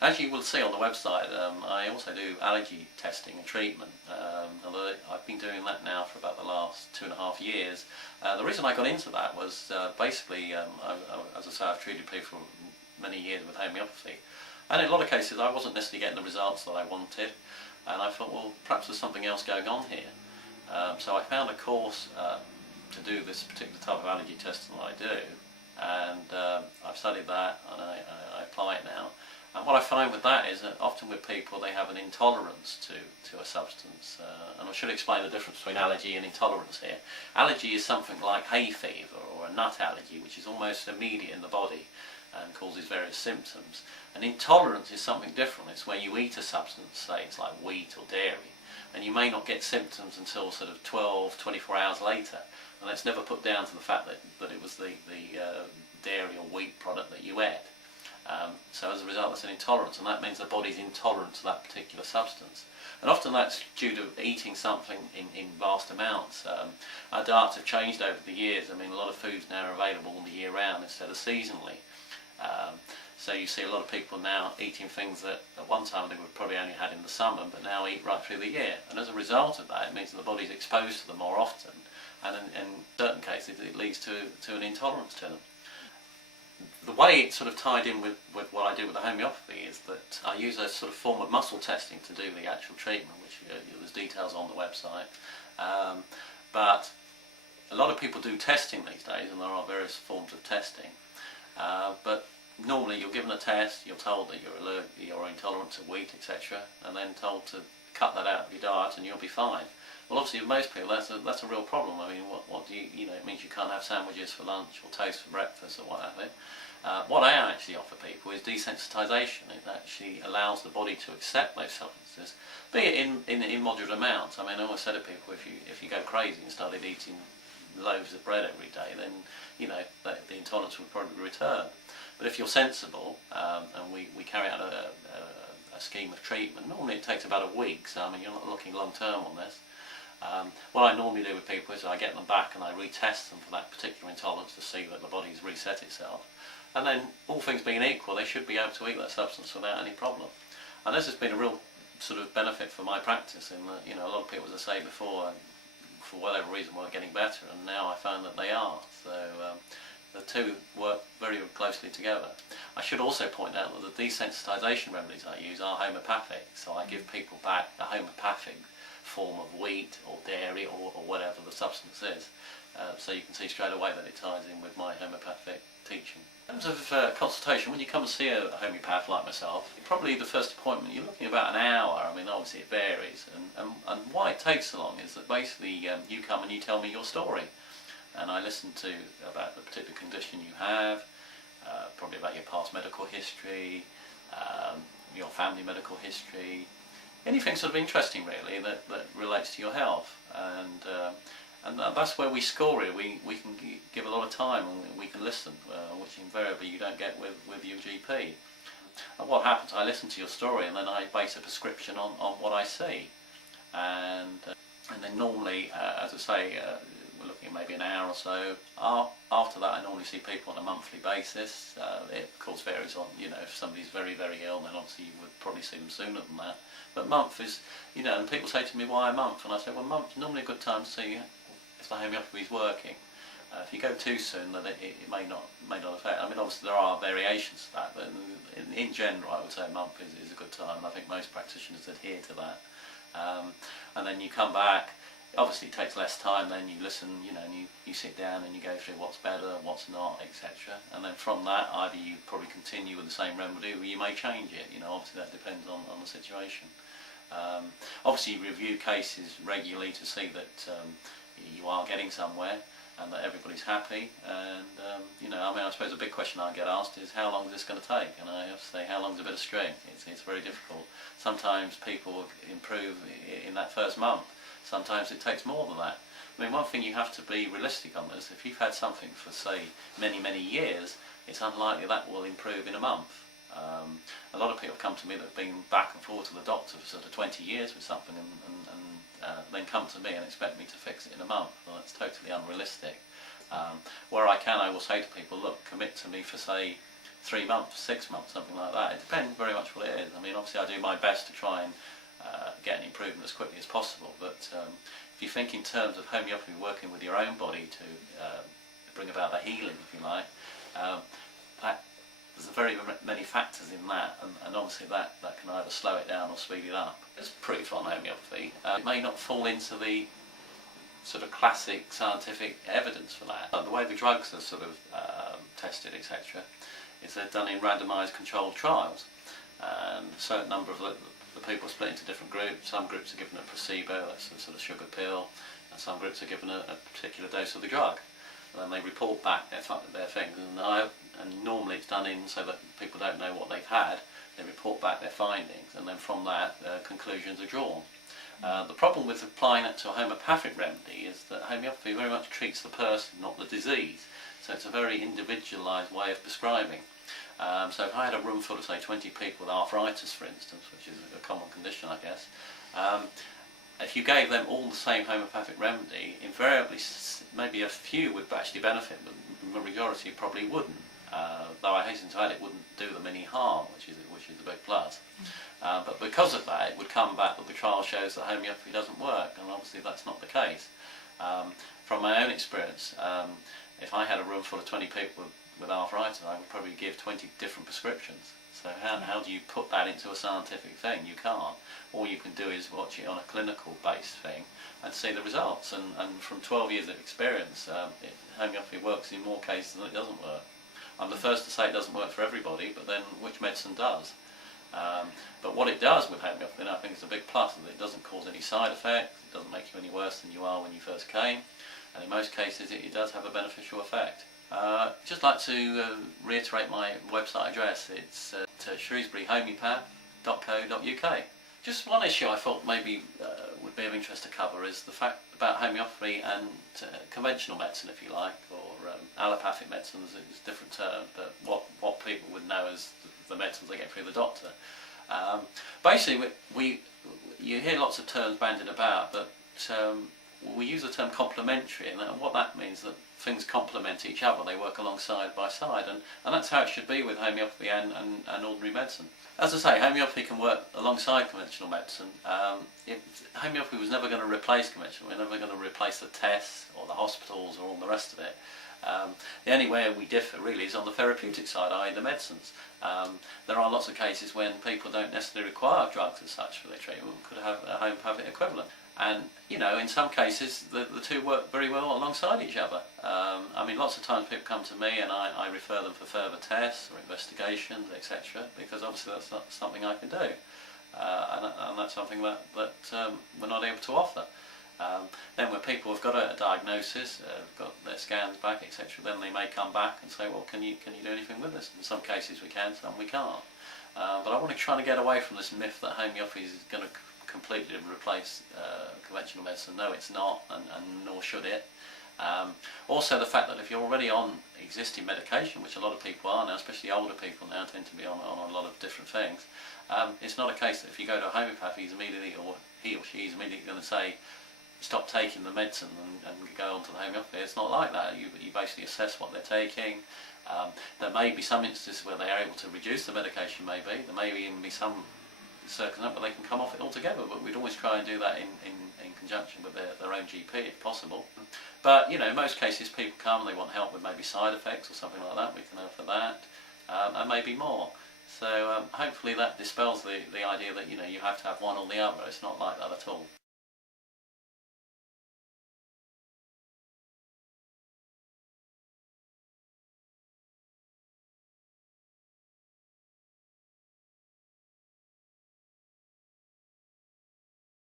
As you will see on the website, I also do allergy testing and treatment. Although I've been doing that now for about the last 2.5 years. The reason I got into that was basically, as I say, I've treated people for many years with homeopathy, and in a lot of cases I wasn't necessarily getting the results that I wanted, and I thought, well, perhaps there's something else going on here. So I found a course to do this particular type of allergy testing that I do, and I've studied that and I apply it now. And what I find with that is that often with people they have an intolerance to a substance, and I should explain the difference between allergy and intolerance here. Allergy is something like hay fever or a nut allergy, which is almost immediate in the body and causes various symptoms. And intolerance is something different. It's where you eat a substance, say it's like wheat or dairy, and you may not get symptoms until sort of 12, 24 hours later. And that's never put down to the fact that it was the dairy or wheat product that you ate. So as a result, that's an intolerance, and that means the body's intolerant to that particular substance. And often that's due to eating something in vast amounts. Our diets have changed over the years. I mean, a lot of foods now are available all the year round instead of seasonally. So you see a lot of people now eating things that at one time they would probably only had in the summer, but now eat right through the year. And as a result of that, it means that the body's exposed to them more often, and in certain cases it leads to an intolerance to them. The way it's sort of tied in with what I do with the homeopathy is that I use a sort of form of muscle testing to do the actual treatment, which there's details on the website. But a lot of people do testing these days, and there are various forms of testing. But normally you're given a test, you're told that you're allergic, you're intolerant to wheat, etc., and then told to cut that out of your diet and you'll be fine. Well, obviously with most people that's a real problem. I mean, what do you know, it means you can't have sandwiches for lunch or toast for breakfast or what have you. What I actually offer people is desensitisation. It actually allows the body to accept those substances, be it in moderate amounts. I mean, I always say to people, if you go crazy and started eating loaves of bread every day, then you know the intolerance would probably return. But if you're sensible, and we carry out a scheme of treatment, normally it takes about a week. So I mean, you're not looking long term on this. What I normally do with people is I get them back and I retest them for that particular intolerance to see that the body's reset itself. And then, all things being equal, they should be able to eat that substance without any problem. And this has been a real sort of benefit for my practice in that, you know, a lot of people, as I say before, for whatever reason, weren't getting better, and now I found that they are. So the two work very closely together. I should also point out that the desensitisation remedies I use are homeopathic, so I give people back a homeopathic form of wheat or dairy or whatever the substance is. So you can see straight away that it ties in with my homeopathic teaching. In terms of consultation, when you come and see a homeopath like myself, probably the first appointment you're looking about an hour. I mean, obviously it varies, and why it takes so long is that basically you come and you tell me your story, and I listen to about the particular condition you have, probably about your past medical history, your family medical history, anything sort of interesting really that relates to your health, and that's where we score it. We can give a lot of time and we can listen, which invariably you don't get with your GP. And what happens, I listen to your story and then I base a prescription on what I see, and then normally, as I say, we're looking at maybe an hour or so. After that I normally see people on a monthly basis. It of course varies on, you know, if somebody's very, very ill, then obviously you would probably see them sooner than that. But month is, you know, and people say to me, why a month? And I say, well, month is normally a good time to see if the homeopathy is working. If you go too soon, then it may not affect. I mean, obviously there are variations to that, but in general I would say a month is a good time, and I think most practitioners adhere to that. And then you come back. Obviously it takes less time, then you listen, you know, and you sit down and you go through what's better, what's not, etc. And then from that, either you probably continue with the same remedy or you may change it, you know, obviously that depends on the situation. Obviously you review cases regularly to see that you are getting somewhere and that everybody's happy, and you know, I mean, I suppose a big question I get asked is how long is this going to take, and I have to say how long is a bit of string. It's very difficult. Sometimes people improve in that first month. Sometimes it takes more than that. I mean, one thing you have to be realistic on is if you've had something for, say, many, many years, it's unlikely that will improve in a month. A lot of people come to me that have been back and forth to the doctor for sort of 20 years with something and then come to me and expect me to fix it in a month. Well, that's totally unrealistic. Where I can, I will say to people, look, commit to me for, say, 3 months, 6 months, something like that. It depends very much obviously I do my best to try and get an improvement as quickly as possible, but if you think in terms of homeopathy working with your own body to bring about the healing, if you like, there's very many factors in that, and obviously that can either slow it down or speed it up. There's proof on homeopathy. It may not fall into the sort of classic scientific evidence for that. The way the drugs are sort of tested, etc., is they're done in randomised controlled trials, and a certain number of the people are split into different groups. Some groups are given a placebo, that's a sort of sugar pill, and some groups are given a particular dose of the drug. And then they report back their things, and normally it's done in so that people don't know what they've had. They report back their findings, and then from that conclusions are drawn. The problem with applying that to a homeopathic remedy is that homeopathy very much treats the person, not the disease. So it's a very individualised way of prescribing. So if I had a room full of, say, 20 people with arthritis, for instance, which is a common condition, I guess, if you gave them all the same homeopathic remedy, invariably maybe a few would actually benefit, but the majority probably wouldn't. Though I hasten to add, it wouldn't do them any harm, which is a big plus. But because of that, it would come back that the trial shows that homeopathy doesn't work, and obviously that's not the case. From my own experience, if I had a room full of 20 people with arthritis, I would probably give 20 different prescriptions. So how do you put that into a scientific thing? You can't. All you can do is watch it on a clinical based thing and see the results. And from 12 years of experience, homeopathy works in more cases than it doesn't work. I'm the first to say it doesn't work for everybody, but then which medicine does? But what it does with homeopathy, and I think it's a big plus, is that it doesn't cause any side effects, it doesn't make you any worse than you are when you first came, and in most cases it does have a beneficial effect. I'd just like to reiterate my website address. It's shrewsburyhomeopath.co.uk. Just one issue I thought maybe would be of interest to cover is the fact about homeopathy and conventional medicine, if you like, or allopathic medicine is a different term, but what people would know as the medicines they get through the doctor. Basically, you hear lots of terms bandied about, but we use the term complementary, and what that means is that things complement each other, they work along side by side, and that's how it should be with homeopathy and ordinary medicine. As I say, homeopathy can work alongside conventional medicine. Homeopathy was never going to replace conventional, we're never going to replace the tests or the hospitals or all the rest of it. The only way we differ really is on the therapeutic side, i.e. the medicines. There are lots of cases when people don't necessarily require drugs as such for their treatment, could have a homeopathic equivalent. And, you know, in some cases the two work very well alongside each other. I mean, lots of times people come to me and I refer them for further tests or investigations, etc., because obviously that's not something I can do. And that's something that we're not able to offer. Then when people have got a diagnosis, got their scans back, etc., then they may come back and say, well, can you do anything with this? In some cases we can, some we can't. But I want to try to get away from this myth that homeopathy is going to completely replace conventional medicine. No, it's not, and nor should it. Also the fact that if you're already on existing medication, which a lot of people are now, especially older people now tend to be on a lot of different things, it's not a case that if you go to a homeopath, he or she is immediately going to say, stop taking the medicine and go on to the homeopathy. It's not like that. You basically assess what they're taking. There may be some instances where they are able to reduce the medication, maybe. There may even be some circumstance where they can come off it altogether, but we'd always try and do that in conjunction with their own GP if possible. But, you know, in most cases people come and they want help with maybe side effects or something like that. We can offer that, and maybe more. So hopefully that dispels the idea that, you know, you have to have one or the other. It's not like that at all.